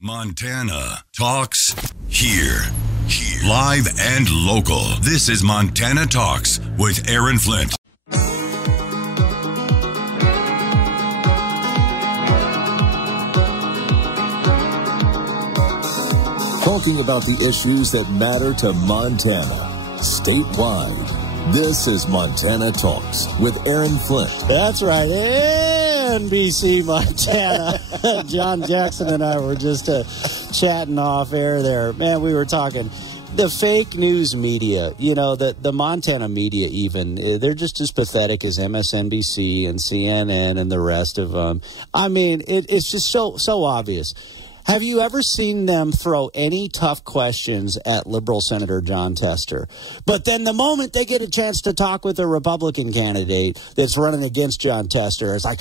Montana Talks here. Live and local. This is Montana Talks with Aaron Flint. Talking about the issues that matter to Montana statewide. This is Montana Talks with Aaron Flint. That's right, NBC Montana. John Jackson and I were just chatting off air there. Man, we were talking the fake news media, you know, the Montana media even, they're just as pathetic as MSNBC and CNN and the rest of them. I mean, it's just so obvious. Have you ever seen them throw any tough questions at liberal Senator Jon Tester? But then the moment they get a chance to talk with a Republican candidate that's running against Jon Tester, it's like,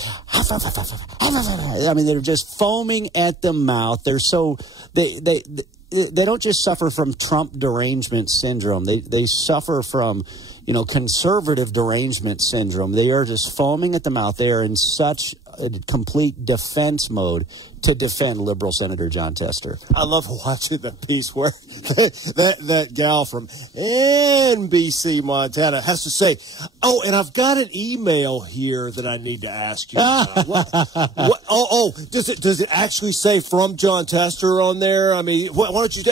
I mean, they're just foaming at the mouth. They're so, they don't just suffer from Trump derangement syndrome. They suffer from, you know, conservative derangement syndrome. They are just foaming at the mouth. They are in such a complete defense mode to defend liberal Senator Jon Tester. I love watching the piece where that gal from NBC Montana has to say, "Oh, and I've got an email here that I need to ask you about." Does it actually say from Jon Tester on there? I mean, why don't you?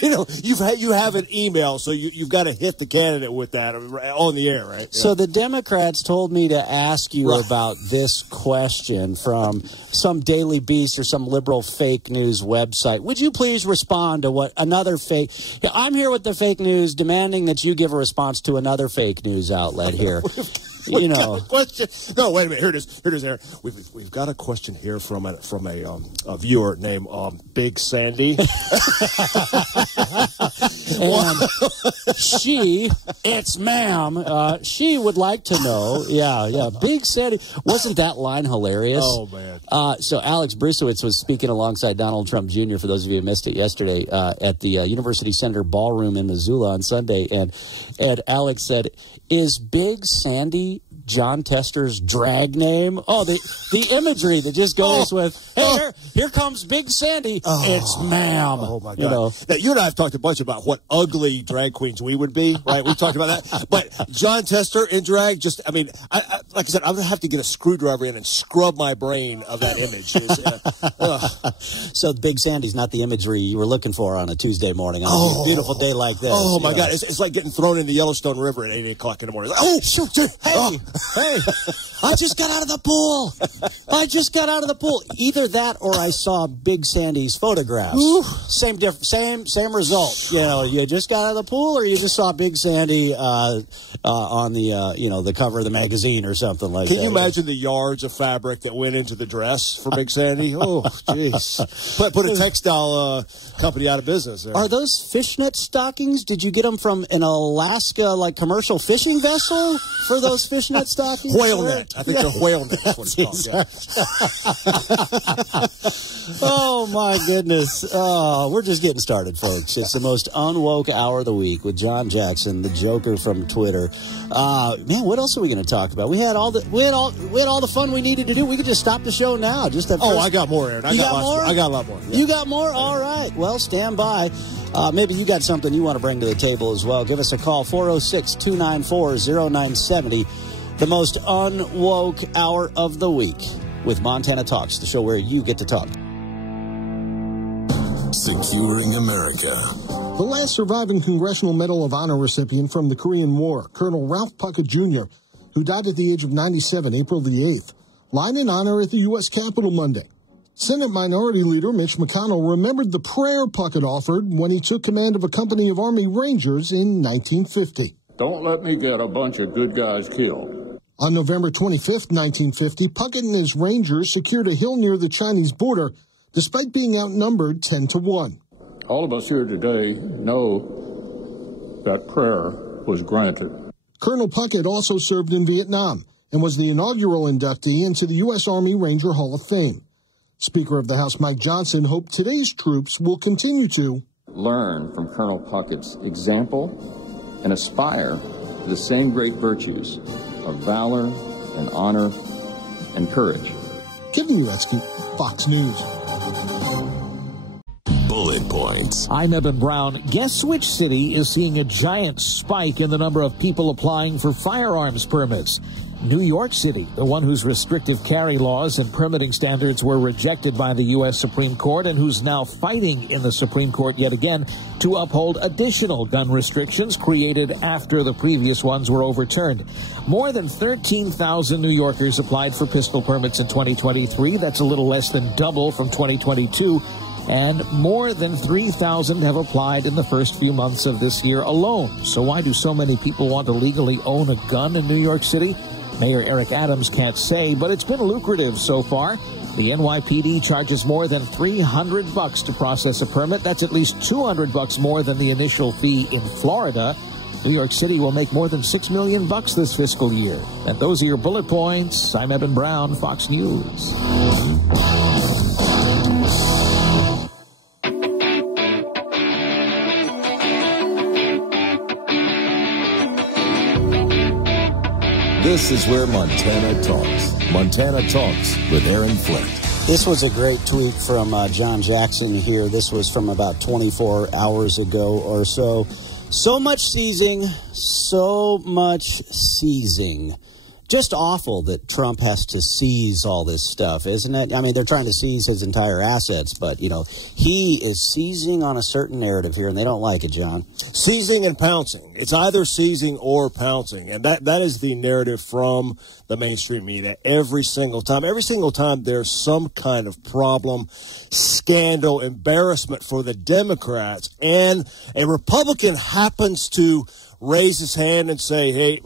You know, you have an email, so you've got to hit the candidate with that on the air, right? So the Democrats told me to ask you about this question from some Daily Beast or some liberal fake news website. Would you please respond to what another fake... I'm here with the fake news demanding that you give a response to another fake news outlet here. You know. Question. No, wait a minute. Here it is, Aaron. We've got a question here from a viewer named Big Sandy. And it's ma'am. She would like to know. Yeah. Big Sandy. Wasn't that line hilarious? Oh, man. So Alex Brusewitz was speaking alongside Donald Trump Jr., for those of you who missed it yesterday, at the University Center Ballroom in Missoula on Sunday. And Alex said, "Is Big Sandy Jon Tester's drag name?" Oh, the imagery that just goes with, "Hey, here comes Big Sandy. It's ma'am." Oh, my God. You know. Now, you and I have talked a bunch about what ugly drag queens we would be, right? We've talked about that. But Jon Tester in drag, just, I mean, like I said, I'm going to have to get a screwdriver in and scrub my brain of that image. So Big Sandy's not the imagery you were looking for on a Tuesday morning on a beautiful day like this. Oh, my God. It's like getting thrown in the Yellowstone River at 8 o'clock in the morning. Like, Hey, I just got out of the pool. Either that or I saw Big Sandy's photographs. Same result. You know, you just got out of the pool or you just saw Big Sandy on the the cover of the magazine or something like that. Can you imagine the yards of fabric that went into the dress for Big Sandy? Oh, jeez. Put a textile company out of business there. Are those fishnet stockings? Did you get them from an Alaska commercial fishing vessel for those fishnet stockings? Whale net. I think they're whale net. That's what it's called. Oh, my goodness. We're just getting started, folks. It's the most unwoke hour of the week with John Jackson, the Joker from Twitter. Man, what else are we going to talk about? We had all the fun we needed to do. We could just stop the show now. I got more, Aaron. I got a lot more. Yeah. You got more? All right. Well, stand by. Maybe you got something you want to bring to the table as well. Give us a call, 406-294-0970. The most unwoke hour of the week with Montana Talks, the show where you get to talk. Securing America. The last surviving Congressional Medal of Honor recipient from the Korean War, Colonel Ralph Puckett Jr., who died at the age of 97, April the 8th, lied in honor at the U.S. Capitol Monday. Senate Minority Leader Mitch McConnell remembered the prayer Puckett offered when he took command of a company of Army Rangers in 1950. Don't let me get a bunch of good guys killed. On November 25, 1950, Puckett and his Rangers secured a hill near the Chinese border, despite being outnumbered 10-1. All of us here today know that prayer was granted. Colonel Puckett also served in Vietnam and was the inaugural inductee into the U.S. Army Ranger Hall of Fame. Speaker of the House Mike Johnson hoped today's troops will continue to learn from Colonel Puckett's example and aspire to the same great virtues of valor and honor and courage. Kevin Uretsky, Fox News. bullet points. I'm Eben Brown. Guess which city is seeing a giant spike in the number of people applying for firearms permits? New York City, the one whose restrictive carry laws and permitting standards were rejected by the U.S. Supreme Court and who's now fighting in the Supreme Court yet again to uphold additional gun restrictions created after the previous ones were overturned. More than 13,000 New Yorkers applied for pistol permits in 2023. That's a little less than double from 2022. And more than 3,000 have applied in the first few months of this year alone. So why do so many people want to legally own a gun in New York City? Mayor Eric Adams can't say, but it's been lucrative so far. The NYPD charges more than $300 to process a permit. That's at least $200 more than the initial fee in Florida. New York City will make more than $6 million this fiscal year. And those are your bullet points. I'm Eben Brown, Fox News. This is where Montana talks. Montana Talks with Aaron Flint. This was a great tweet from John Jackson here. This was from about 24 hours ago or so. So much seizing. Just awful that Trump has to seize all this stuff, isn't it? I mean, they're trying to seize his entire assets, but, you know, he is seizing on a certain narrative here, and they don't like it, John. Seizing and pouncing. It's either seizing or pouncing, and that is the narrative from the mainstream media every single time. Every single time there's some kind of problem, scandal, embarrassment for the Democrats, and a Republican happens to raise his hand and say, hey,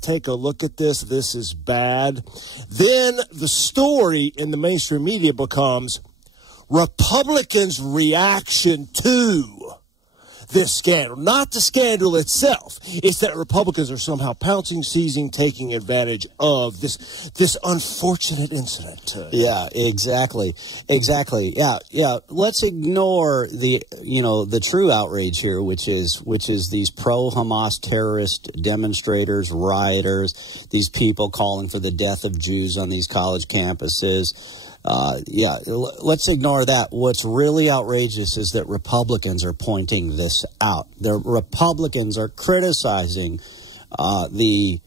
take a look at this. This is bad. Then the story in the mainstream media becomes Republicans' reaction to this scandal. Not the scandal itself. It's that Republicans are somehow pouncing, seizing, taking advantage of this unfortunate incident. Yeah, exactly. Yeah. Let's ignore the true outrage here, which is these pro-Hamas terrorist demonstrators, rioters, these people calling for the death of Jews on these college campuses. Let's ignore that. What's really outrageous is that Republicans are pointing this out. The Republicans are criticizing the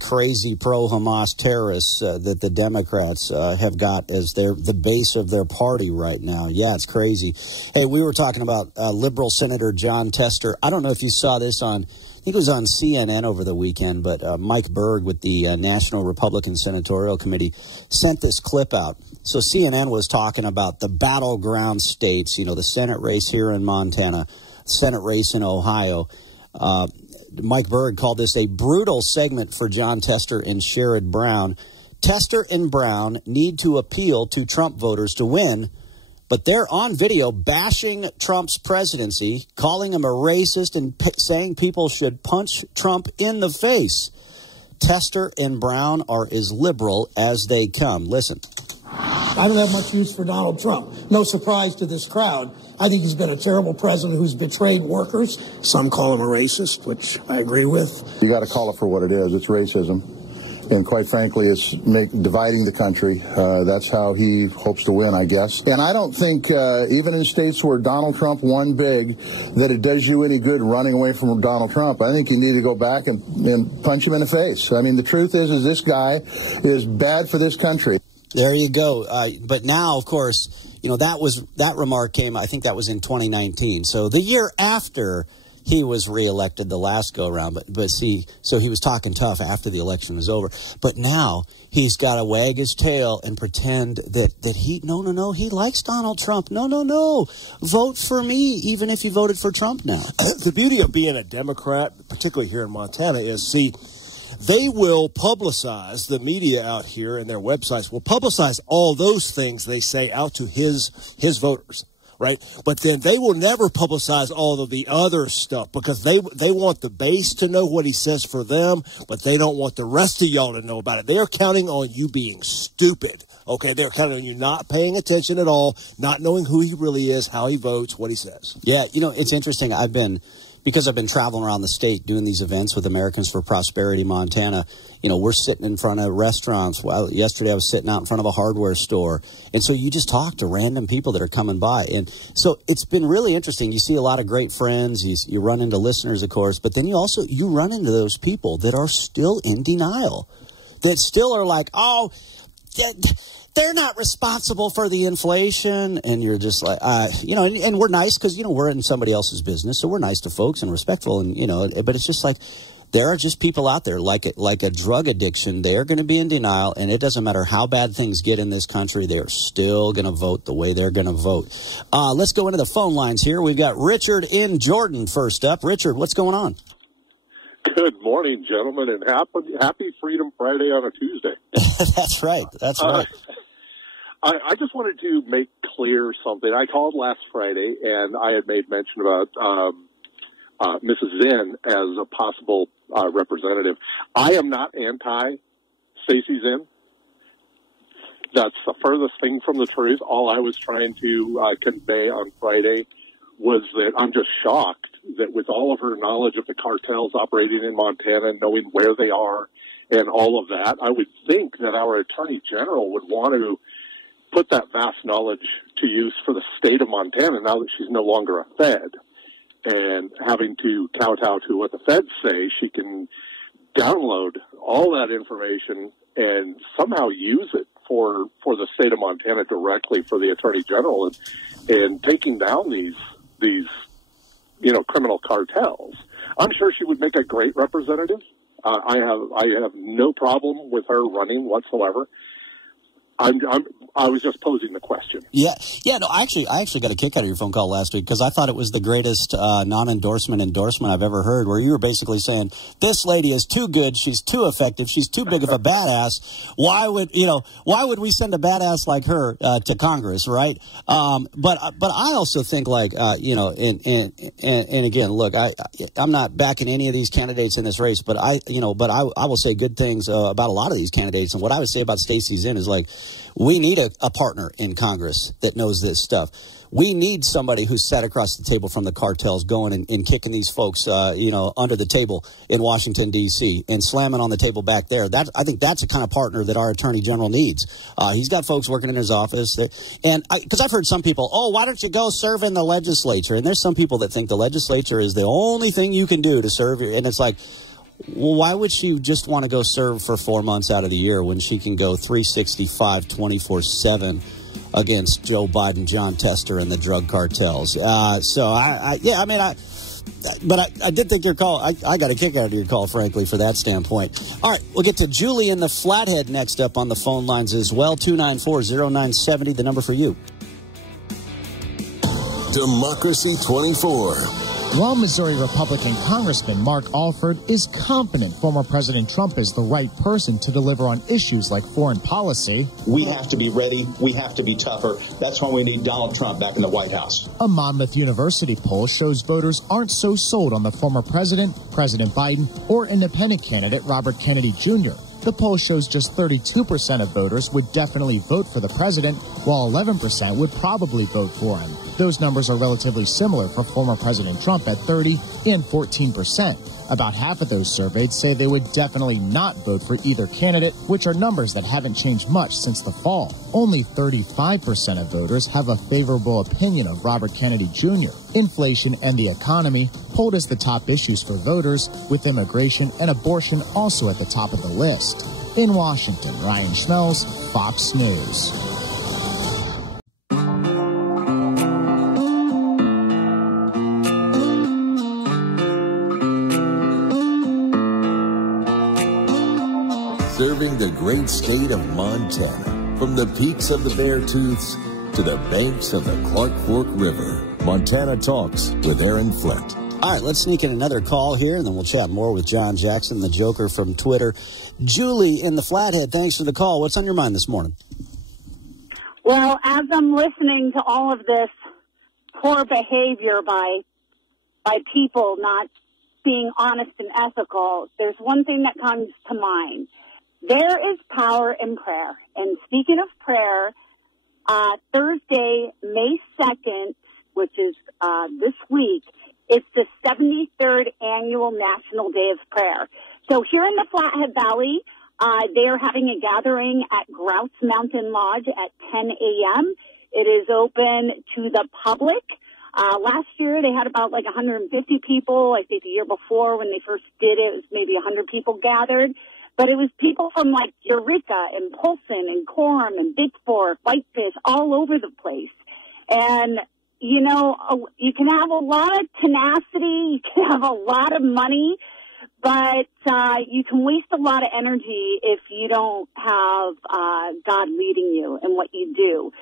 crazy pro-Hamas terrorists that the Democrats have got as the base of their party right now. Yeah, it's crazy. Hey, we were talking about liberal Senator Jon Tester. I don't know if you saw this I think it was on CNN over the weekend, but Mike Berg with the National Republican Senatorial Committee sent this clip out. So CNN was talking about the battleground states, the Senate race here in Montana, Senate race in Ohio. Mike Berg called this a brutal segment for Jon Tester and Sherrod Brown. Tester and Brown need to appeal to Trump voters to win, but they're on video bashing Trump's presidency, calling him a racist and saying people should punch Trump in the face. Tester and Brown are as liberal as they come. Listen. I don't have much use for Donald Trump. No surprise to this crowd. I think he's been a terrible president who's betrayed workers. Some call him a racist, which I agree with. You got to call it for what it is. It's racism. And quite frankly, it's dividing the country. That's how he hopes to win, I guess. And I don't think, even in states where Donald Trump won big, that it does you any good running away from Donald Trump. I think you need to go back and punch him in the face. I mean, the truth is this guy is bad for this country. There you go. But now, of course, that remark came, I think that was in 2019. So the year after he was reelected the last go-around, but see, so he was talking tough after the election was over. But now he's got to wag his tail and pretend that he likes Donald Trump. No. Vote for me, even if you voted for Trump now. The beauty of being a Democrat, particularly here in Montana, is, they will publicize, the media out here and their websites will publicize all those things they say out to his voters. Right? But then they will never publicize all of the other stuff because they want the base to know what he says for them, but they don't want the rest of y'all to know about it. They're counting on you being stupid. Okay, they're counting on you not paying attention at all, not knowing who he really is, how he votes, what he says. Yeah, it's interesting. I've been because I've been traveling around the state doing these events with Americans for Prosperity Montana, we're sitting in front of restaurants. Well, yesterday I was sitting out in front of a hardware store. And so you just talk to random people that are coming by. And so it's been really interesting. You see a lot of great friends. You run into listeners, of course, but then you run into those people that are still in denial, that still are like, oh, they're not responsible for the inflation. And you're just like, and we're nice because, we're in somebody else's business. So we're nice to folks and respectful. And, but it's just like, there are just people out there like a drug addiction. They're going to be in denial, and it doesn't matter how bad things get in this country. They're still going to vote the way they're going to vote. Let's go into the phone lines here. We've got Richard in Jordan first up. Richard, what's going on? Good morning, gentlemen, and happy Freedom Friday on a Tuesday. That's right. That's right. I just wanted to make clear something. I called last Friday, and I had made mention about Mrs. Zinn as a possible representative. I am not anti-Stacey Zinn. That's the furthest thing from the truth. All I was trying to convey on Friday was that I'm just shocked that with all of her knowledge of the cartels operating in Montana, knowing where they are and all of that, I would think that our Attorney General would want to put that vast knowledge to use for the state of Montana now that she's no longer a Fed. And having to kowtow to what the feds say, she can download all that information and somehow use it for the state of Montana directly for the Attorney General and taking down these criminal cartels. I'm sure she would make a great representative. I have no problem with her running whatsoever. I was just posing the question. Yeah. No, I actually got a kick out of your phone call last week because I thought it was the greatest non-endorsement I've ever heard, where you were basically saying this lady is too good, she's too effective, she's too big of a badass. Why would we send a badass like her to Congress, right? But I also think and again, look, I'm not backing any of these candidates in this race, but I will say good things about a lot of these candidates. And what I would say about Stacey Zinn is we need a partner in Congress that knows this stuff. We need somebody who's sat across the table from the cartels going and kicking these folks, under the table in Washington, D.C. and slamming on the table back there. I think that's the kind of partner that our Attorney General needs. He's got folks working in his office. Because I've heard some people, why don't you go serve in the legislature? And there's some people that think the legislature is the only thing you can do to serve and it's like, well, why would she just want to go serve for 4 months out of the year when she can go 365, 24/7 against Joe Biden, John Tester, and the drug cartels? I did think your call. I got a kick out of your call, frankly, for that standpoint. All right, we'll get to Julie in the Flathead next up on the phone lines as well. 294-0970, the number for you. Democracy 24. While Missouri Republican Congressman Mark Alford is confident former President Trump is the right person to deliver on issues like foreign policy, we have to be ready. We have to be tougher. That's why we need Donald Trump back in the White House. A Monmouth University poll shows voters aren't so sold on the former president, President Biden, or independent candidate Robert Kennedy Jr. The poll shows just 32% of voters would definitely vote for the president, while 11% would probably vote for him. Those numbers are relatively similar for former President Trump at 30 and 14%. About half of those surveyed say they would definitely not vote for either candidate, which are numbers that haven't changed much since the fall. Only 35% of voters have a favorable opinion of Robert Kennedy Jr. Inflation and the economy polled as the top issues for voters, with immigration and abortion also at the top of the list. In Washington, Ryan Schmelz, Fox News. Serving the great state of Montana, from the peaks of the Beartooths to the banks of the Clark Fork River. Montana Talks with Aaron Flint. All right, let's sneak in another call here, and then we'll chat more with John Jackson, the Joker from Twitter. Julie in the Flathead, thanks for the call. What's on your mind this morning? Well, as I'm listening to all of this poor behavior by people not being honest and ethical, there's one thing that comes to mind. There is power in prayer. And speaking of prayer, Thursday, May 2nd, which is this week, it's the 73rd Annual National Day of Prayer. So here in the Flathead Valley, they are having a gathering at Grouse Mountain Lodge at 10 a.m. It is open to the public. Last year, they had about like 150 people. I think the year before, when they first did it, it was maybe 100 people gathered. But it was people from like Eureka and Polson and Coram and Big Fork, Whitefish, all over the place. And, you know, you can have a lot of tenacity, you can have a lot of money, but you can waste a lot of energy if you don't have God leading you in what you do.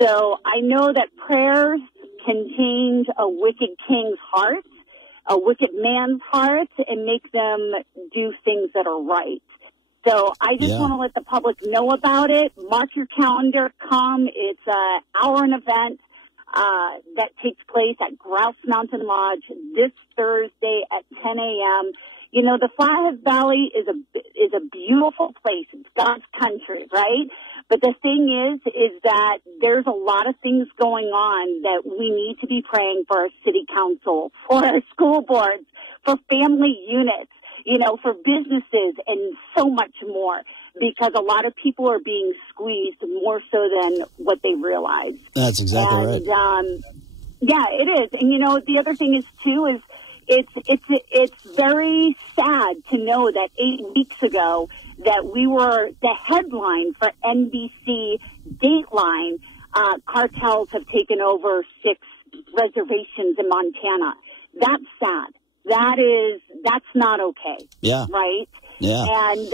So I know that prayers can change a wicked king's heart, a wicked man's heart, and make them do things that are right. So I just want to let the public know about it. Mark your calendar. Come. It's an hour-and event that takes place at Grouse Mountain Lodge this Thursday at 10 a.m. You know, the Flathead Valley is a beautiful place. It's God's country, right? But the thing is that there's a lot of things going on that we need to be praying for our city council, for our school boards, for family units, you know, for businesses and so much more, because a lot of people are being squeezed more so than what they realize. That's exactly right. Yeah, it is. And, you know, the other thing is, too, is it's very sad to know that 8 weeks ago that we were the headline for NBC Dateline. Cartels have taken over 6 reservations in Montana. That's sad. That's not okay. Yeah. Right? Yeah. And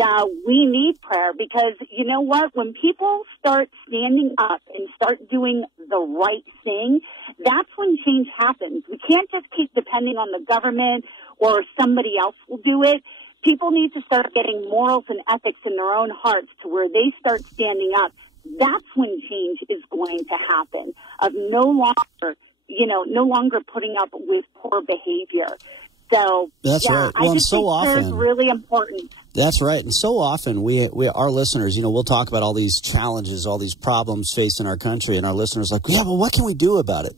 we need prayer because, you know what? When people start standing up and start doing the right thing, that's when change happens. We can't just keep depending on the government or somebody else will do it. People need to start getting morals and ethics in their own hearts to where they start standing up. That's when change is going to happen, of no longer putting up with poor behavior. So that's right. Well, I just think prayer is really important. That's right. And so often we our listeners, you know, we'll talk about all these challenges, all these problems facing our country, and our listeners are like, yeah, well, what can we do about it?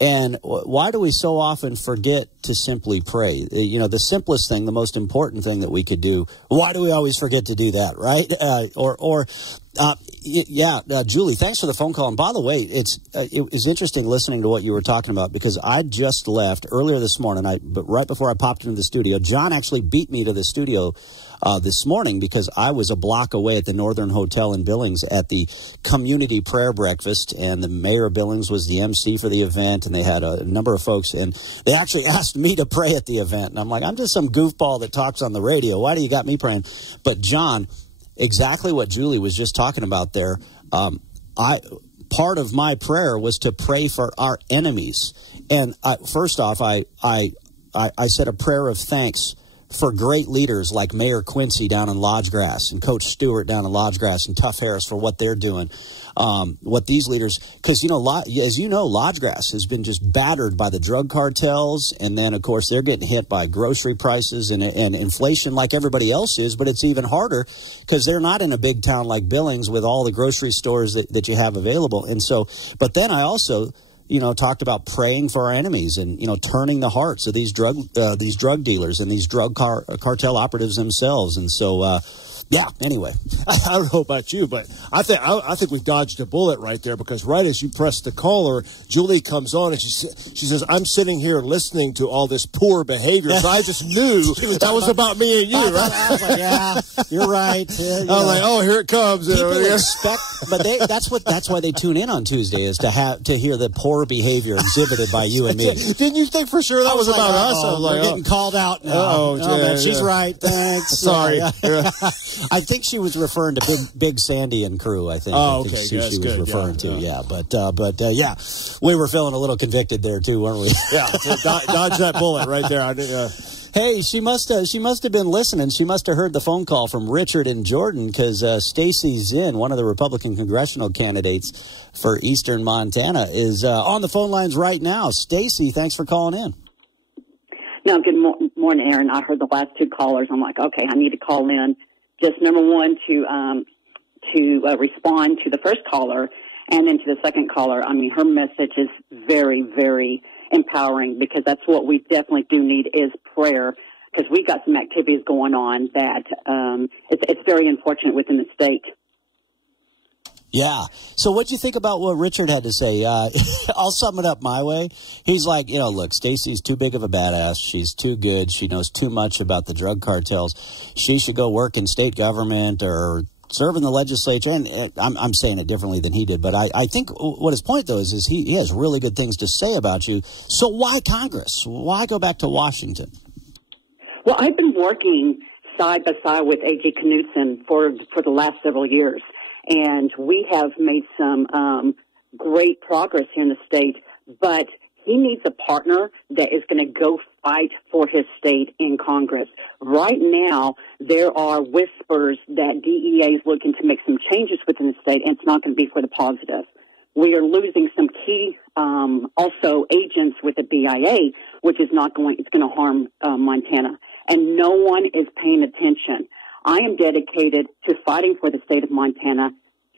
And why do we so often forget to simply pray? You know, the simplest thing, the most important thing that we could do. Why do we always forget to do that, right? Julie, thanks for the phone call. And by the way, it was interesting listening to what you were talking about, because I just left earlier this morning. But right before I popped into the studio, John actually beat me to the studio this morning because I was a block away at the Northern Hotel in Billings at the community prayer breakfast, and the mayor of Billings was the MC for the event, and they had a number of folks, and they actually asked me to pray at the event, and I'm like, I'm just some goofball that talks on the radio. Why do you got me praying? But John, exactly what Julie was just talking about there. Part of my prayer was to pray for our enemies, and first off, I said a prayer of thanks for great leaders like Mayor Quincy down in Lodgegrass and Coach Stewart down in Lodgegrass and Tough Harris for what they're doing. What these leaders, because, you know, as you know, Lodgegrass has been just battered by the drug cartels, and then, of course, they're getting hit by grocery prices and inflation like everybody else is, but it's even harder because they're not in a big town like Billings with all the grocery stores that you have available. And so, but then I also, you know, talked about praying for our enemies and, you know, turning the hearts of these drug dealers and these drug cartel operatives themselves. And so, anyway, I don't know about you, but I think we dodged a bullet right there, because right as you press the caller, Julie comes on and she says, I'm sitting here listening to all this poor behavior. So I just knew that was about me and you, right? I was like, yeah, you're right. I was like, oh, here it comes. People expect, but that's why they tune in on Tuesday, is to hear the poor behavior exhibited by you and me. Didn't you think for sure that was about us? I was like, we're getting called out now. She's right. Thanks. Sorry. I think she was referring to Big Sandy and crew. I think. Oh, okay. She was referring to. Yeah, but we were feeling a little convicted there too, weren't we? Yeah, dodge that bullet right there. Hey, she must have been listening. She must have heard the phone call from Richard and Jordan, because Stacy Zinn, one of the Republican congressional candidates for Eastern Montana, is on the phone lines right now. Stacy, thanks for calling in. No, good morning, Aaron. I heard the last 2 callers. I'm like, okay, I need to call in. Just number one to respond to the first caller, and then to the second caller. I mean, her message is very, very empowering, because that's what we definitely do need is prayer, because we've got some activities going on that it's very unfortunate within the state. Yeah. So what'd you think about what Richard had to say? I'll sum it up my way. He's like, look, Stacey's too big of a badass. She's too good. She knows too much about the drug cartels. She should go work in state government or serve in the legislature. And I'm saying it differently than he did. But I think what his point, though, is he has really good things to say about you. So why Congress? Why go back to Washington? Well, I've been working side by side with A.J. Knudsen for the last several years. And we have made some great progress here in the state, but he needs a partner that is going to go fight for his state in Congress. Right now, there are whispers that DEA is looking to make some changes within the state, and it's not going to be for the positive. We are losing some key, also agents with the BIA, which is it's going to harm Montana. And no one is paying attention. I am dedicated to fighting for the state of Montana,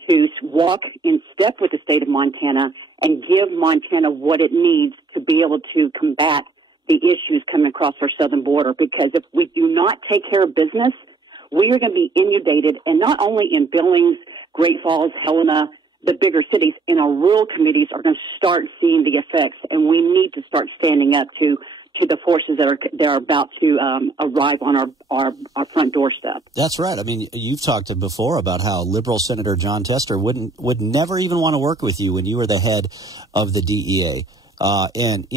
to walk in step with the state of Montana and give Montana what it needs to be able to combat the issues coming across our southern border. Because if we do not take care of business, we are going to be inundated, and not only in Billings, Great Falls, Helena, the bigger cities, and our rural communities are going to start seeing the effects, and we need to start standing up to the forces that are about to arrive on our front doorstep. That's right. I mean, you've talked before about how liberal Senator Jon Tester would never even want to work with you when you were the head of the DEA, and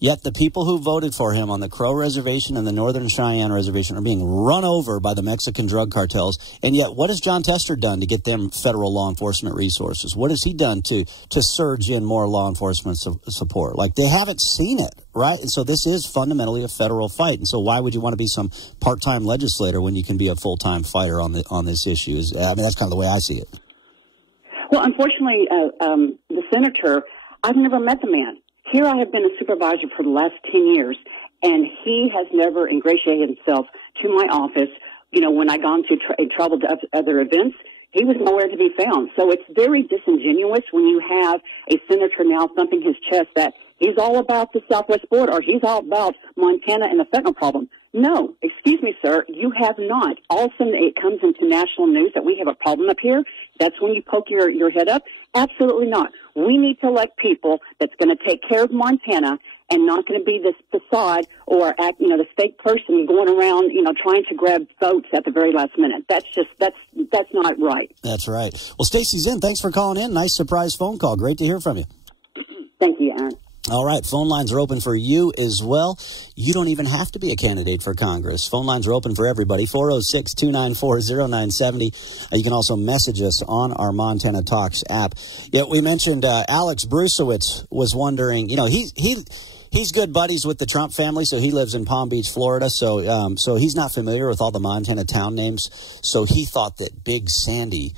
yet the people who voted for him on the Crow Reservation and the Northern Cheyenne Reservation are being run over by the Mexican drug cartels. And yet, what has Jon Tester done to get them federal law enforcement resources? What has he done to surge in more law enforcement support? Like, they haven't seen it, right? And so this is fundamentally a federal fight. And so why would you want to be some part-time legislator when you can be a full-time fighter on this issue? I mean, that's kind of the way I see it. Well, unfortunately, the senator, I've never met the man. Here I have been a supervisor for the last 10 years, and he has never ingratiated himself to my office. When I gone to travel to other events, he was nowhere to be found. So it's very disingenuous when you have a senator now thumping his chest that he's all about the southwest border, or he's all about Montana and the fentanyl problem. No, excuse me, sir, you have not. All of a sudden it comes into national news that we have a problem up here. That's when you poke your head up. Absolutely not. We need to elect people that's going to take care of Montana and not going to be this facade or this fake person going around, trying to grab votes at the very last minute. That's not right. That's right. Well, Stacey Zinn, thanks for calling in. Nice surprise phone call. Great to hear from you. Thank you, Aaron. All right, phone lines are open for you as well. You don't even have to be a candidate for Congress. Phone lines are open for everybody, 406-294-0970. You can also message us on our Montana Talks app. Yeah, we mentioned Alex Brusewitz was wondering, he's good buddies with the Trump family, so he lives in Palm Beach, Florida, so he's not familiar with all the Montana town names, so he thought that Big Sandy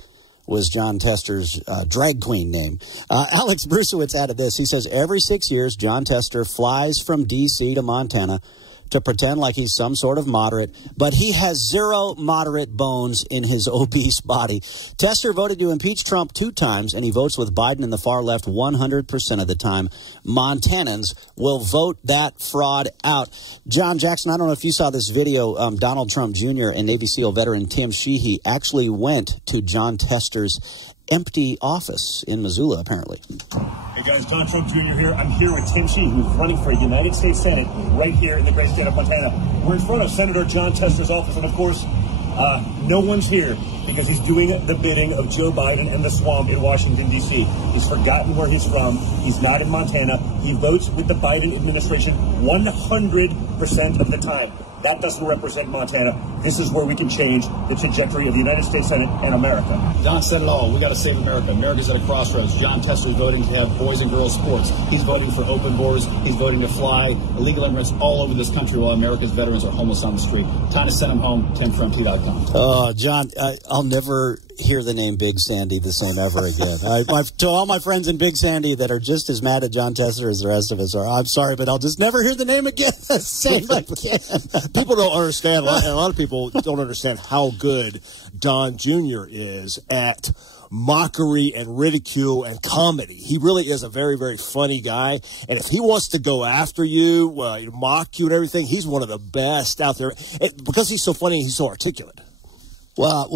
was Jon Tester's drag queen name. Alex Brusewitz added this. He says, every 6 years, Jon Tester flies from D.C. to Montana to pretend like he's some sort of moderate, but he has zero moderate bones in his obese body. Tester voted to impeach Trump 2 times, and he votes with Biden and the far left 100% of the time. Montanans will vote that fraud out. John Jackson, I don't know if you saw this video. Donald Trump Jr. and Navy SEAL veteran Tim Sheehy actually went to Jon Tester's empty office in Missoula, apparently. Hey guys, Donald Trump Jr. here. I'm here with Tim Sheehy, who's running for a United States Senate right here in the great state of Montana. We're in front of Senator Jon Tester's office, and of course, no one's here because he's doing the bidding of Joe Biden and the swamp in Washington, D.C. He's forgotten where he's from. He's not in Montana. He votes with the Biden administration 100% of the time. That doesn't represent Montana. This is where we can change the trajectory of the United States Senate and America. Don said it all. We got to save America. America's at a crossroads. Jon Tester's voting to have boys and girls sports. He's voting for open borders. He's voting to fly illegal immigrants all over this country while America's veterans are homeless on the street. Time to send them home. TimFromT.com. Oh, John, I'll never hear the name Big Sandy the same ever again. To all my friends in Big Sandy that are just as mad at Jon Tester as the rest of us are, I'm sorry, but I'll just never hear the name again the same again. People don't understand, and a lot of people don't understand how good Don Jr. is at mockery and ridicule and comedy. He really is a very, very funny guy. And if he wants to go after you, mock you and everything, he's one of the best out there. Because he's so funny, he's so articulate. Well,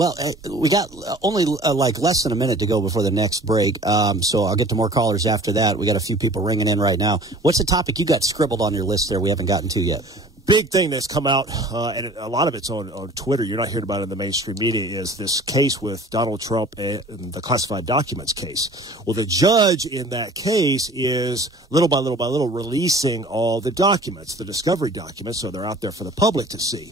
we got only like less than a minute to go before the next break, so I'll get to more callers after that. We got a few people ringing in right now. What's the topic you got scribbled on your list there we haven't gotten to yet? Big thing that's come out, and a lot of it's on Twitter, you're not hearing about it in the mainstream media, is this case with Donald Trump and the classified documents case. Well, the judge in that case is little by little by little releasing all the documents, the discovery documents, so they're out there for the public to see.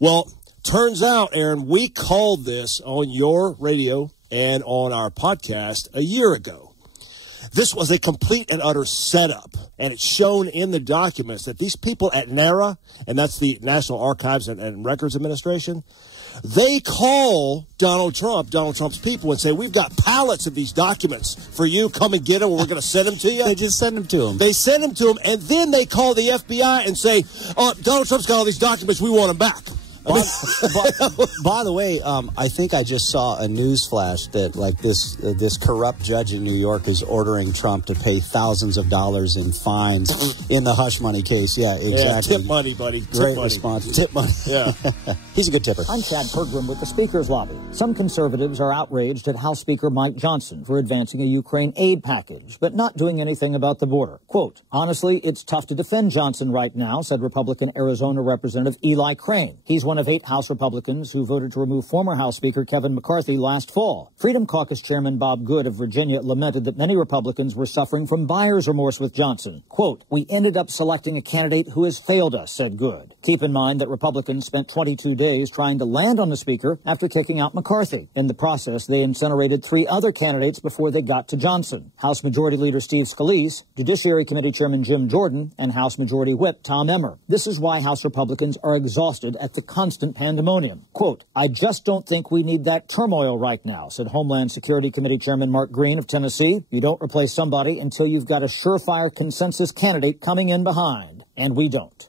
Well, turns out, Aaron, we called this on your radio and on our podcast a year ago. This was a complete and utter setup, and it's shown in the documents that these people at NARA, and that's the National Archives and Records Administration, they call Donald Trump's people, and say, we've got pallets of these documents for you. Come and get them, and we're going to send them to you. They just send them to him. They send them to him, and then they call the FBI and say, Donald Trump's got all these documents. We want them back. By the way, I think I just saw a news flash that like this corrupt judge in New York is ordering Trump to pay thousands of dollars in fines in the hush money case. Yeah, exactly. Yeah, tip money, buddy. Great response. Tip money. Yeah. He's a good tipper. I'm Chad Pergram with the Speaker's Lobby. Some conservatives are outraged at House Speaker Mike Johnson for advancing a Ukraine aid package, but not doing anything about the border. Quote, honestly, it's tough to defend Johnson right now, said Republican Arizona Representative Eli Crane. He's one of 8 House Republicans who voted to remove former House Speaker Kevin McCarthy last fall. Freedom Caucus Chairman Bob Good of Virginia lamented that many Republicans were suffering from buyer's remorse with Johnson. Quote, we ended up selecting a candidate who has failed us, said Good. Keep in mind that Republicans spent 22 days trying to land on the Speaker after kicking out McCarthy. In the process, they incinerated 3 other candidates before they got to Johnson. House Majority Leader Steve Scalise, Judiciary Committee Chairman Jim Jordan, and House Majority Whip Tom Emmer. This is why House Republicans are exhausted at the constant pandemonium. Quote, I just don't think we need that turmoil right now, said Homeland Security Committee Chairman Mark Green of Tennessee. You don't replace somebody until you've got a surefire consensus candidate coming in behind. And we don't.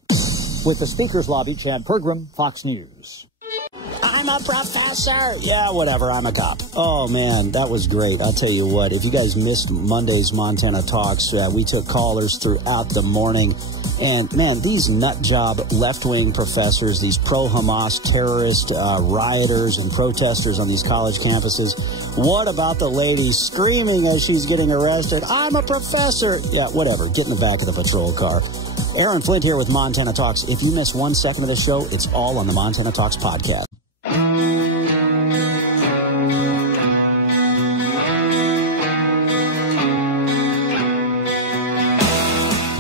With the Speaker's Lobby, Chad Pergram, Fox News. I'm a professor. Yeah, whatever. I'm a cop. Oh, man, that was great. I'll tell you what. If you guys missed Monday's Montana Talks, we took callers throughout the morning. And, man, these nutjob left-wing professors, these pro-Hamas terrorist rioters and protesters on these college campuses, what about the lady screaming as she's getting arrested, I'm a professor? Yeah, whatever. Get in the back of the patrol car. Aaron Flint here with Montana Talks. If you miss 1 second of the show, it's all on the Montana Talks podcast.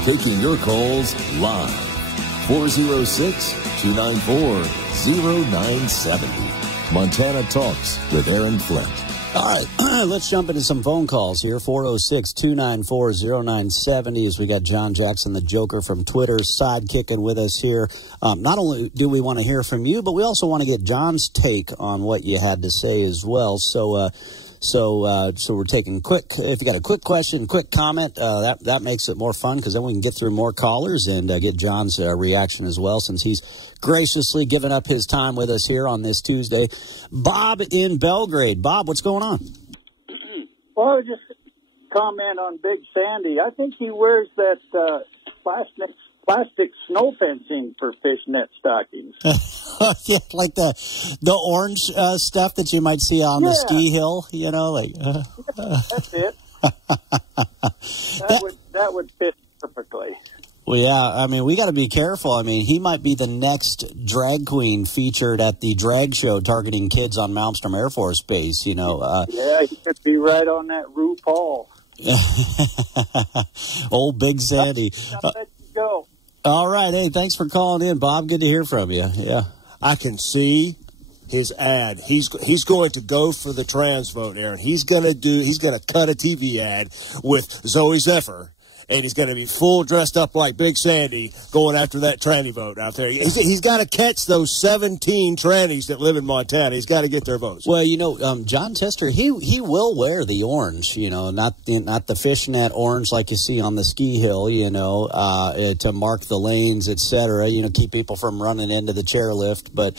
Taking your calls live. 406-294-0970. Montana Talks with Aaron Flint. All right, let's jump into some phone calls here. 406-294-0970 as we got John Jackson, the Joker from Twitter, sidekicking with us here. Not only do we want to hear from you, but we also want to get John's take on what you had to say as well. So we're taking if you got a quick question, quick comment, that makes it more fun because then we can get through more callers and get John's reaction as well since he's graciously given up his time with us here on this Tuesday. Bob in Belgrade. Bob, what's going on? Well, just comment on Big Sandy. I think he wears that plastic snow fencing for fishnet stockings. Yeah, like the orange stuff that you might see on the ski hill, you know, like. That's it. That would fit perfectly. Well, yeah, I mean, we got to be careful. I mean, he might be the next drag queen featured at the drag show targeting kids on Malmstrom Air Force Base, you know. Yeah, he could be right on that RuPaul. Old Big Sandy. I'll let you go. All right. Hey, thanks for calling in, Bob. Good to hear from you. Yeah. I can see his ad. He's going to go for the trans vote, Aaron. He's going to cut a TV ad with Zoe Zephyr. and he's going to be full dressed up like Big Sandy going after that tranny vote out there. He's got to catch those 17 trannies that live in Montana. He's got to get their votes. Well, Jon Tester, he will wear the orange, not the fishnet orange like you see on the ski hill, to mark the lanes, etc. Keep people from running into the chairlift. But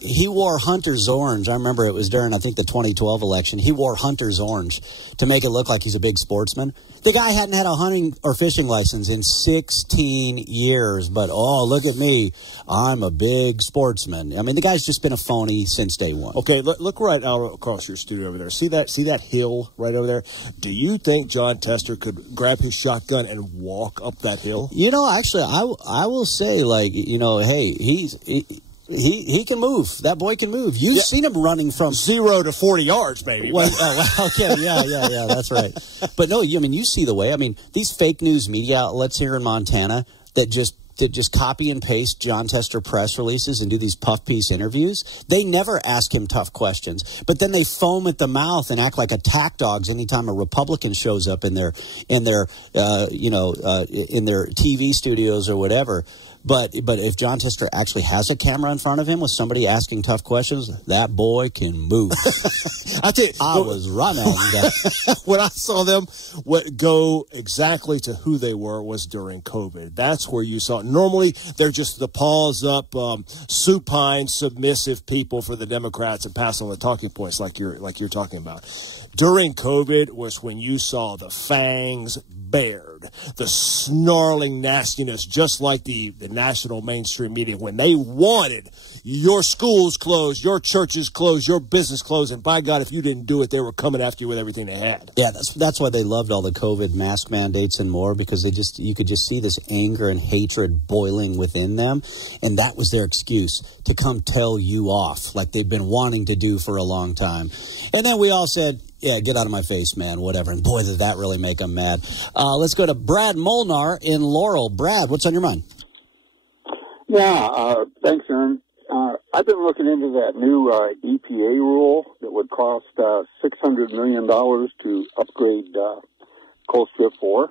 he wore Hunter's orange. I remember it was during, I think, the 2012 election. He wore Hunter's orange to make it look like he's a big sportsman. The guy hadn't had a hunting or fishing license in 16 years, but, oh, look at me. I'm a big sportsman. I mean, the guy's just been a phony since day one. Okay, look right out across your studio over there. See that hill right over there? Do you think Jon Tester could grab his shotgun and walk up that hill? Actually, I will say, hey, He can move. That boy can move. You've seen him running from 0 to 40 yards, baby. Well, okay, yeah, that's right. But no, you see the way. I mean, these fake news media outlets here in Montana that just copy and paste Jon Tester press releases and do these puff piece interviews. They never ask him tough questions, but then they foam at the mouth and act like attack dogs anytime a Republican shows up in their TV studios or whatever. But if Jon Tester actually has a camera in front of him with somebody asking tough questions, that boy can move. I'll tell you, I was running. When I saw them go exactly to who they were was during COVID. That's where you saw it. Normally, they're just the paws up, supine, submissive people for the Democrats and pass on the talking points like you're talking about. During COVID was when you saw the fangs bared, the snarling nastiness, just like the national mainstream media, when they wanted your schools closed, your churches closed, your business closed, and by God, if you didn't do it, they were coming after you with everything they had. Yeah, that's why they loved all the COVID mask mandates and more, because you could just see this anger and hatred boiling within them, and that was their excuse to come tell you off like they've been wanting to do for a long time. And then we all said, yeah, get out of my face, man, whatever. And boy, did that really make them mad. Let's go to Brad Molnar in Laurel. Brad, what's on your mind? Yeah, thanks, Aaron. I've been looking into that new EPA rule that would cost $600 million to upgrade Coal Strip 4.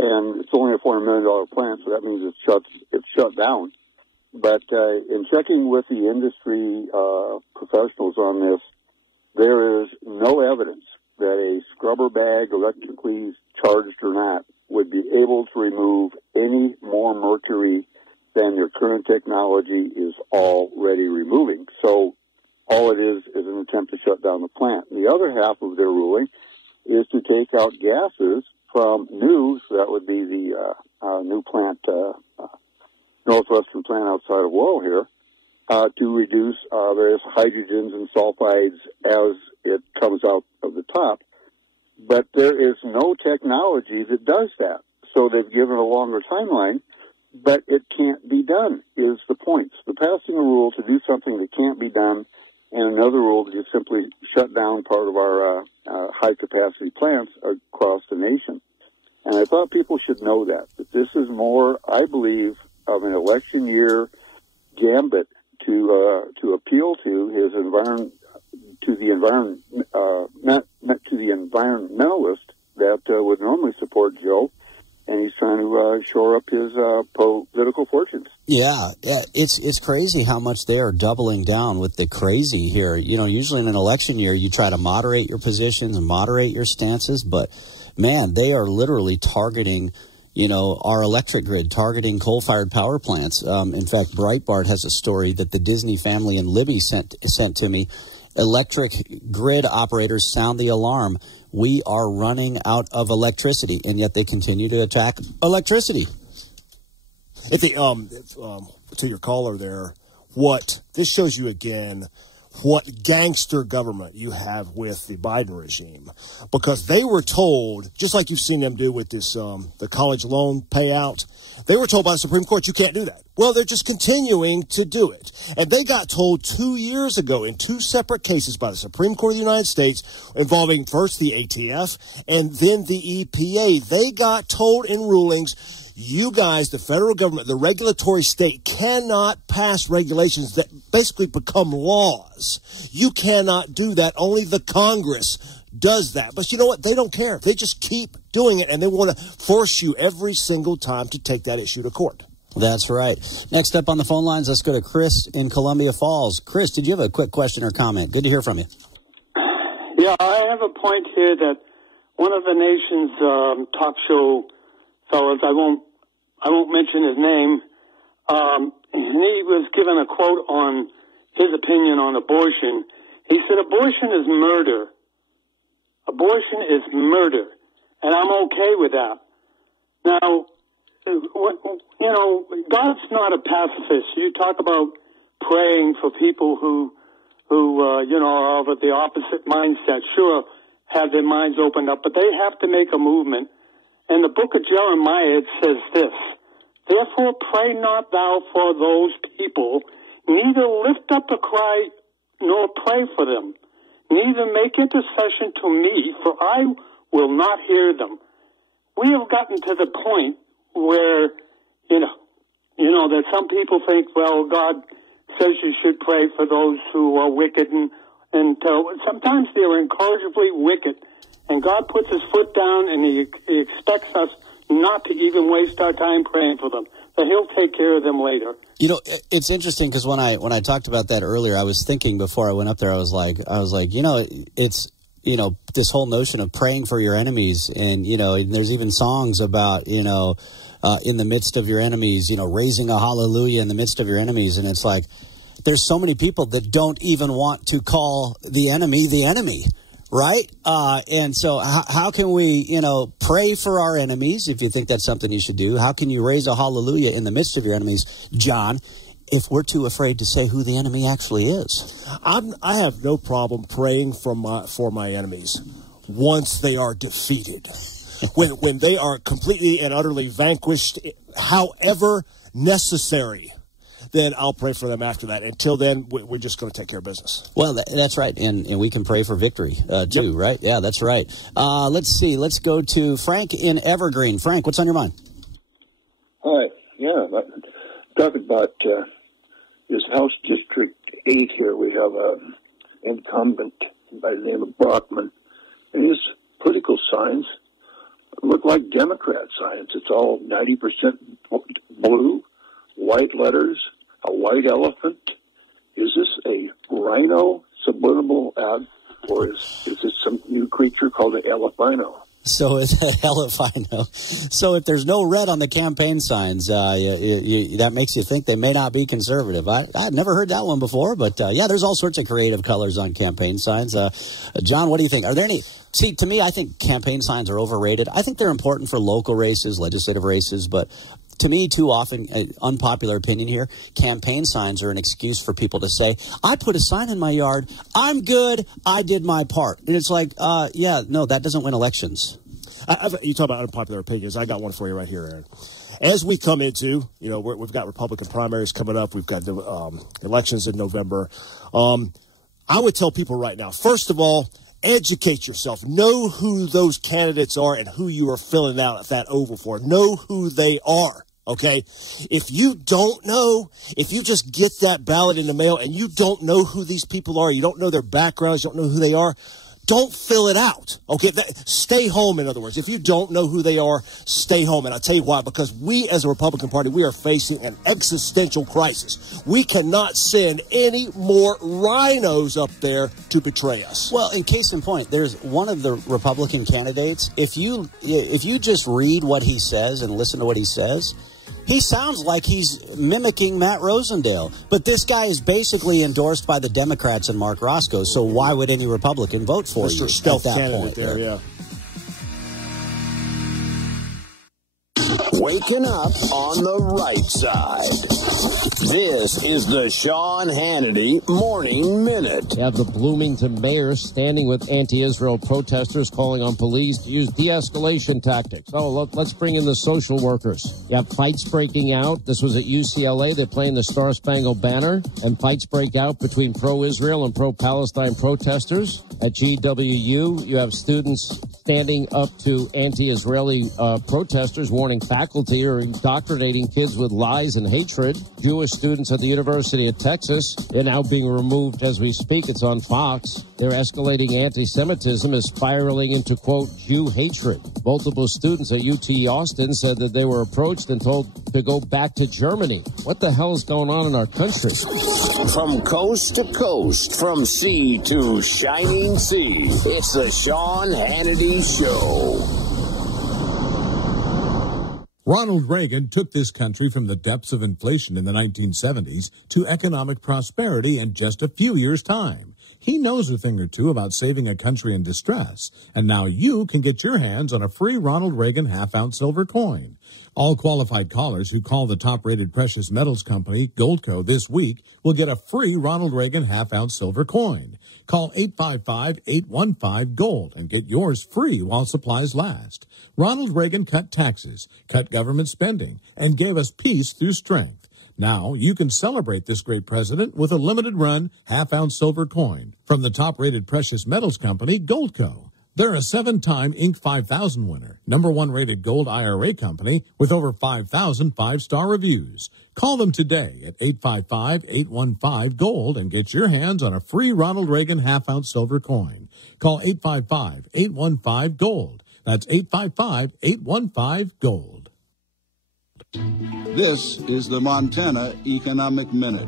And it's only a $400 million plant, so that means it's shut down. But in checking with the industry professionals on this, there is no evidence that a scrubber bag, electrically charged or not, would be able to remove any more mercury than your current technology is already removing. So all it is an attempt to shut down the plant. The other half of their ruling is to take out gases from new, so that would be the new plant, Northwestern plant outside of Laurel here, to reduce various hydrogens and sulfides as it comes out of the top. But there is no technology that does that. So they've given a longer timeline, but it can't be done, is the point. So they're passing a rule to do something that can't be done, and another rule to just simply shut down part of our high-capacity plants across the nation. And I thought people should know that this is more, I believe, of an election year gambit to appeal to his the environmentalist that would normally support Joe, and he's trying to shore up his political fortunes. Yeah, it's crazy how much they are doubling down with the crazy here. Usually in an election year, you try to moderate your positions and moderate your stances, but man, they are literally targeting our electric grid, targeting coal-fired power plants. In fact, Breitbart has a story that the Disney family and Libby sent to me. Electric grid operators sound the alarm. We are running out of electricity, and yet they continue to attack electricity. To your caller there, this shows you again what gangster government you have with the Biden regime, because they were told, just like you've seen them do with this the college loan payout, they were told by the Supreme Court you can't do that. Well, they're just continuing to do it. And they got told 2 years ago in two separate cases by the Supreme Court of the United States involving first the ATF and then the EPA. They got told in rulings, you guys, the federal government, the regulatory state, cannot pass regulations that basically become laws. You cannot do that. Only the Congress does that. But you know what? They don't care. They just keep doing it, and they want to force you every single time to take that issue to court. That's right. Next up on the phone lines, let's go to Chris in Columbia Falls. Chris, did you have a quick question or comment? Good to hear from you. Yeah, I have a point here that one of the nation's talk show fellas, I won't mention his name, he was given a quote on his opinion on abortion. He said, abortion is murder. Abortion is murder. And I'm okay with that. Now, you know, God's not a pacifist. You talk about praying for people who you know, are of the opposite mindset. Sure, have their minds opened up, but they have to make a movement. In the book of Jeremiah, it says this, therefore pray not thou for those people, neither lift up a cry nor pray for them, neither make intercession to me, for I will not hear them. We have gotten to the point where, you know, that some people think, well, God says you should pray for those who are wicked, and sometimes they're incorrigibly wicked. And God puts his foot down, and he expects us not to even waste our time praying for them. But he'll take care of them later. You know, it's interesting because when I talked about that earlier, I was thinking before I went up there, I was like, you know, it's, you know, this whole notion of praying for your enemies, and, you know, there's even songs about, you know, in the midst of your enemies, you know, raising a hallelujah in the midst of your enemies. And it's like, there's so many people that don't even want to call the enemy, right? And so how can we, you know, pray for our enemies, if you think that's something you should do? How can you raise a hallelujah in the midst of your enemies, John, if we're too afraid to say who the enemy actually is? I have no problem praying for my enemies once they are defeated. when they are completely and utterly vanquished, however necessary, then I'll pray for them after that. Until then, we're just going to take care of business. Well, that's right, and we can pray for victory, too, right? Yeah, that's right. Let's see. Let's go to Frank in Evergreen. Frank, what's on your mind? Hi. Yeah, talking about this House District 8 here. We have an incumbent by the name of Brockman, and his political signs look like Democrat signs. It's all 90% blue, white letters, a white elephant. Is this a rhino subliminal ad, or is this some new creature called an elephino? So it's a elephino. So if there's no red on the campaign signs, that makes you think they may not be conservative. I've never heard that one before, but yeah, there's all sorts of creative colors on campaign signs. John, what do you think? Are there any? See, to me, I think campaign signs are overrated. I think they're important for local races, legislative races, but to me, too often, unpopular opinion here, campaign signs are an excuse for people to say, I put a sign in my yard, I'm good, I did my part. And it's like, yeah, no, that doesn't win elections. You talk about unpopular opinions. I got one for you right here, Aaron. As we come into, you know, we've got Republican primaries coming up. We've got the elections in November. I would tell people right now, first of all, educate yourself. Know who those candidates are and who you are filling out that oval for. Know who they are. Okay, if you don't know, if you just get that ballot in the mail and you don't know who these people are, you don't know their backgrounds, you don't know who they are, don't fill it out. Okay, stay home, in other words. If you don't know who they are, stay home. And I'll tell you why, because we as a Republican Party, we are facing an existential crisis. We cannot send any more rhinos up there to betray us. Well, in case in point, there's one of the Republican candidates. If you just read what he says and listen to what he says, he sounds like he's mimicking Matt Rosendale. But this guy is basically endorsed by the Democrats and Mark Roscoe, so why would any Republican vote for you at that point? There, yeah. Waking up on the right side. This is the Sean Hannity Morning Minute. You have the Bloomington mayor standing with anti-Israel protesters calling on police to use de-escalation tactics. Oh, look, let's bring in the social workers. You have fights breaking out. This was at UCLA. They're playing the Star-Spangled Banner, and fights break out between pro-Israel and pro-Palestine protesters. At GWU, you have students standing up to anti-Israeli protesters warning fact faculty are indoctrinating kids with lies and hatred. Jewish students at the University of Texas are now being removed as we speak. It's on Fox. Their escalating anti-Semitism is spiraling into, quote, Jew hatred. Multiple students at UT Austin said that they were approached and told to go back to Germany. What the hell is going on in our country? From coast to coast, from sea to shining sea, it's the Sean Hannity Show. Ronald Reagan took this country from the depths of inflation in the 1970s to economic prosperity in just a few years' time. He knows a thing or two about saving a country in distress, and now you can get your hands on a free Ronald Reagan half-ounce silver coin. All qualified callers who call the top-rated precious metals company, Goldco, this week will get a free Ronald Reagan half-ounce silver coin. Call 855-815-GOLD and get yours free while supplies last. Ronald Reagan cut taxes, cut government spending, and gave us peace through strength. Now you can celebrate this great president with a limited-run half-ounce silver coin from the top-rated precious metals company, Goldco. They're a 7-time Inc. 5000 winner, #1 rated gold IRA company with over 5,000 5-star reviews. Call them today at 855-815-GOLD and get your hands on a free Ronald Reagan half-ounce silver coin. Call 855-815-GOLD. That's 855-815-GOLD. This is the Montana Economic Minute.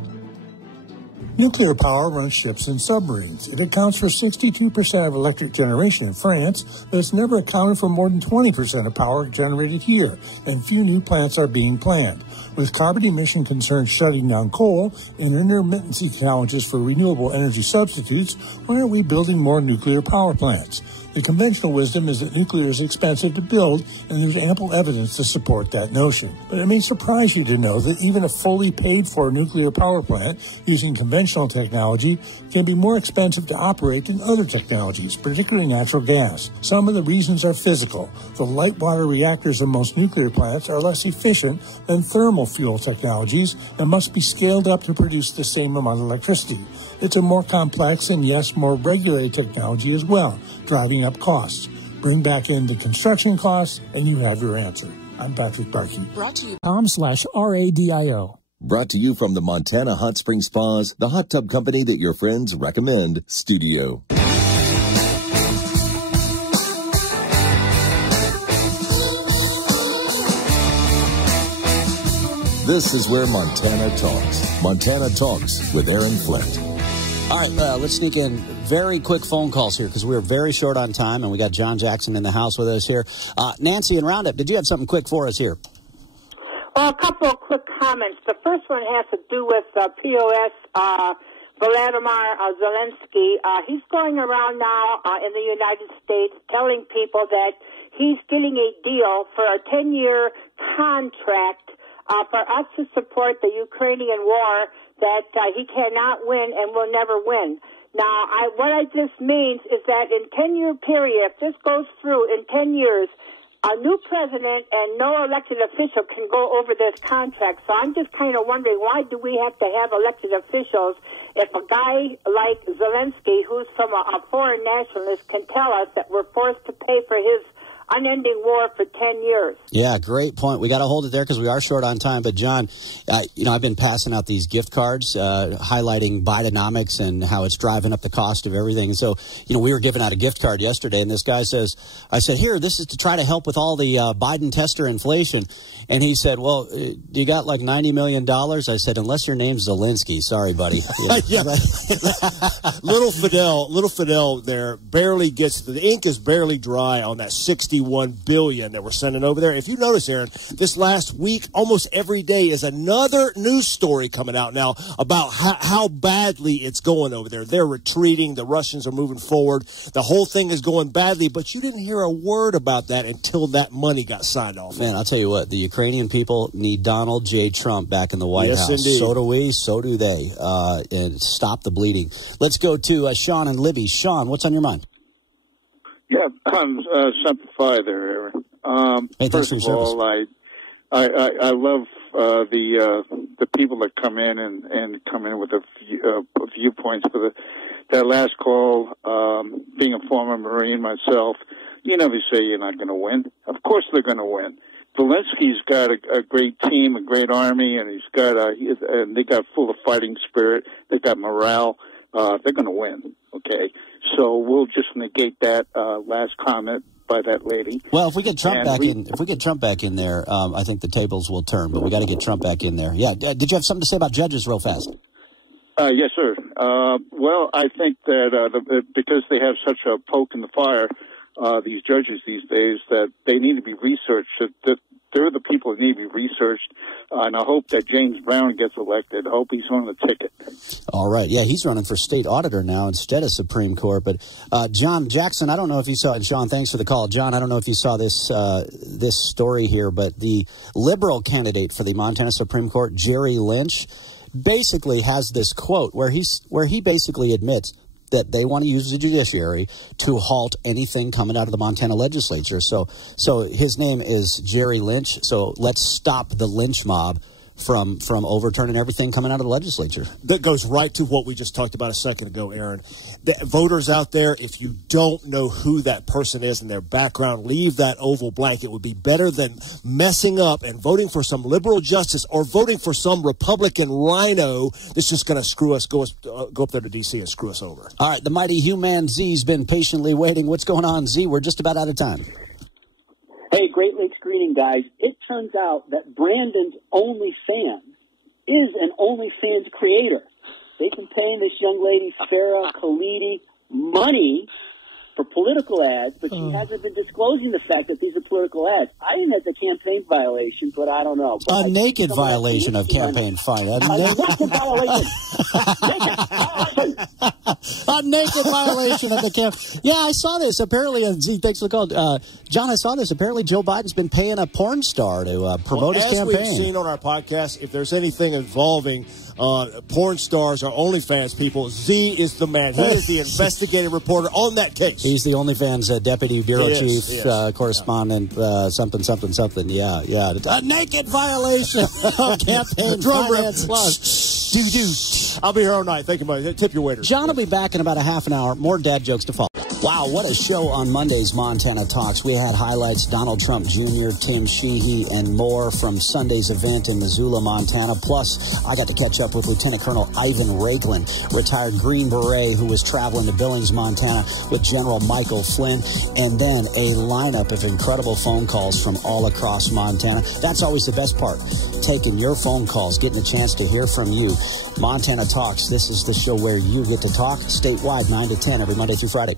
Nuclear power runs ships and submarines. It accounts for 62% of electric generation in France, but it's never accounted for more than 20% of power generated here, and few new plants are being planned. With carbon emission concerns shutting down coal and intermittency challenges for renewable energy substitutes, why aren't we building more nuclear power plants? The conventional wisdom is that nuclear is expensive to build, and there's ample evidence to support that notion. But it may surprise you to know that even a fully paid-for nuclear power plant using conventional technology can be more expensive to operate than other technologies, particularly natural gas. Some of the reasons are physical. The light water reactors of most nuclear plants are less efficient than thermal fuel technologies and must be scaled up to produce the same amount of electricity. It's a more complex and, yes, more regulated technology as well, driving up costs. Bring back in the construction costs, and you have your answer. I'm Patrick Barkey. Brought to you .com/RADIO. Brought to you from the Montana Hot Spring Spas, the hot tub company that your friends recommend, Studio. This is where Montana talks. Montana Talks with Aaron Flint. All right, let's sneak in very quick phone calls here because we're very short on time, and we got John Jackson in the house with us here. Nancy in Roundup, did you have something quick for us here? Well, a couple of quick comments. The first one has to do with POS, Volodymyr Zelensky. He's going around now in the United States telling people that he's getting a deal for a 10-year contract for us to support the Ukrainian war that he cannot win and will never win. Now, what this means is that in 10-year period, if this goes through in 10 years, a new president and no elected official can go over this contract. So I'm just kind of wondering, why do we have to have elected officials if a guy like Zelensky, who's from a foreign nationalist, can tell us that we're forced to pay for his unending war for 10 years. Yeah, great point. We got to hold it there because we are short on time. But, John, I've been passing out these gift cards highlighting Bidenomics and how it's driving up the cost of everything. So, we were giving out a gift card yesterday, and this guy says, I said, here, this is to try to help with all the Biden tester inflation. And he said, well, you got like $90 million? I said, unless your name's Zelensky. Sorry, buddy. Little Fidel there barely gets, the ink is barely dry on that $61 billion that we're sending over there. If you notice, Aaron, this last week, almost every day is another news story coming out now about how badly it's going over there. They're retreating. The Russians are moving forward. The whole thing is going badly, but you didn't hear a word about that until that money got signed off. Man, I'll tell you what, the Ukrainian people need Donald J. Trump back in the White House. Indeed. So do we, so do they. And stop the bleeding. Let's go to Sean and Libby. Sean, what's on your mind? Yeah, Simplify there, Aaron. First of all, I love the people that come in and come in with viewpoints for that last call. Being a former Marine myself, you never say you're not going to win. Of course they're going to win. Zelensky's got a great team, a great army, and and they got full of fighting spirit. They got morale. They're going to win. Okay, so we'll just negate that last comment by that lady. Well, if we get Trump back in there, I think the tables will turn. But we got to get Trump back in there. Yeah. Did you have something to say about judges, real fast? Yes, sir. Well, I think that because they have such a poke in the fire, these judges these days, that they need to be researched. That they're the people that need to be researched. And I hope that James Brown gets elected. I hope he's on the ticket. All right. Yeah, he's running for state auditor now instead of Supreme Court. But John Jackson, I don't know if you saw it. Sean, thanks for the call. John, I don't know if you saw this story here, but the liberal candidate for the Montana Supreme Court, Jerry Lynch, basically has this quote where he basically admits that they want to use the judiciary to halt anything coming out of the Montana legislature. So his name is Jerry Lynch. So let's stop the lynch mob from overturning everything coming out of the legislature. That goes right to what we just talked about a second ago, Aaron. The voters out there, if you don't know who that person is and their background, leave that oval blank. It would be better than messing up and voting for some liberal justice or voting for some Republican rhino that's just going to screw us, go up there to D.C. and screw us over. All right, the mighty human Z's been patiently waiting. What's going on, Z? We're just about out of time. Hey, Great Lakes greeting, guys. It turns out that Brandon's OnlyFans is an OnlyFans creator. They've been paying this young lady, Farah Khalidi, money for political ads, but she hasn't been disclosing the fact that these are political ads. I think that's a campaign violation, but I don't know. But a naked violation of campaign finance. A naked violation. A naked violation of the campaign. Yeah, I saw this. Apparently, and Z, thanks for the call. John, I saw this. Apparently, Joe Biden's been paying a porn star to promote his campaign. As we've seen on our podcast, if there's anything involving porn stars or OnlyFans people, Z is the man. He is the investigative reporter on that case. He's the OnlyFans deputy bureau chief, correspondent, something. Yeah. A naked violation of campaign finance laws. I'll be here all night. Thank you, buddy. Tip your waiters. John will be back in about a half an hour. More dad jokes to follow. Wow, what a show on Monday's Montana Talks. We had highlights, Donald Trump Jr., Tim Sheehy, and more from Sunday's event in Missoula, Montana. Plus, I got to catch up with Lieutenant Colonel Ivan Raiklin, retired Green Beret, who was traveling to Billings, Montana, with General Michael Flynn, and then a lineup of incredible phone calls from all across Montana. That's always the best part, taking your phone calls, getting a chance to hear from you. Montana Talks, this is the show where you get to talk statewide, 9 to 10, every Monday through Friday.